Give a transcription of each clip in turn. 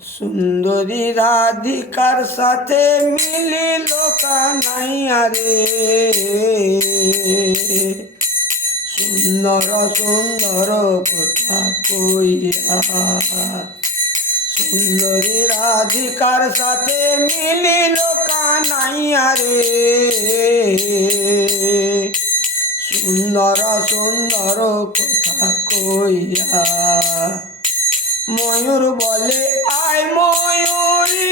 সুন্দরী রাধিকার সাথে মিলিল কানাইয়া রে, সুন্দর সুন্দর কথা কইয়া। সুন্দরী রাধিকার সাথে মিলিল কানাইয়া রে, সুন্দর সুন্দর কথা কইয়া। ময়ূর বলে আয় ময়ূরী,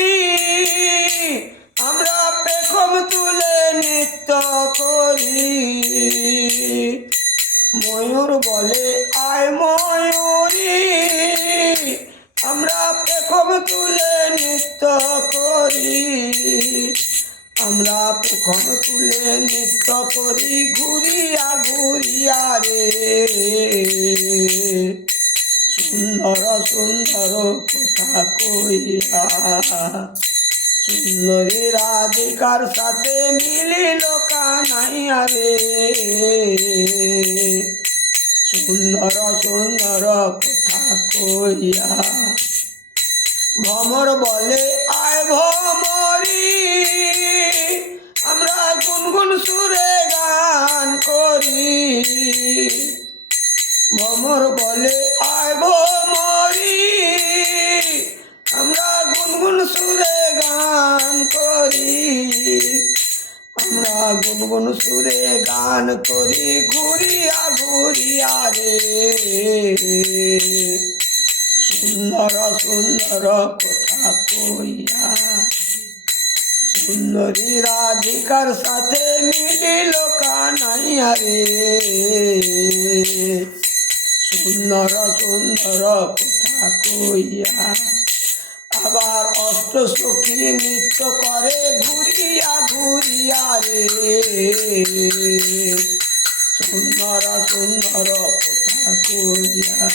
আমরা পেখম তুলে নৃত্য করি। ময়ূর বলে আয় ময়ূরী, আমরা পেখম তুলে নৃত্য করি। আমরা পেখম তুলে নৃত্য করি ঘুরিয়া ঘুরিয়া রে, সুন্দর সুন্দর কথা কইয়া। সুন্দরী রাধিকার সাথে মিলিল কানাইয়া রে, সুন্দর সুন্দর কথা কইয়া। ভ্রমর বলে আয় ভ্রমরী, আমরা গুনগুন সুরে গান করি। ভ্রমর বলে আয় ভ্রমরী, আমরা গুনগুন সুরে গান করি। আমরা গুনগুন সুরে গান করি ঘুরিয়া ঘুরিয়া রে, সুন্দর সুন্দর কথা কইয়া। সুন্দরী রাধিকার সাথে মিলিল কানাইয়া রে, সুন্দর সুন্দর কথা কইয়া। আবার অষ্ট সখী নৃত্য করে ঘুরিয়া ঘুরিয়া রে, সুন্দর সুন্দর কথা কইয়া।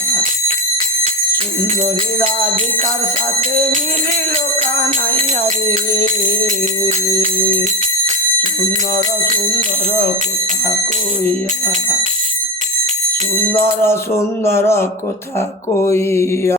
সুন্দরী রাধিকার সাথে মিলিল কানাইয়া রে, সুন্দর সুন্দর কথা কইয়া। সুন্দর সুন্দর কথা কইয়া।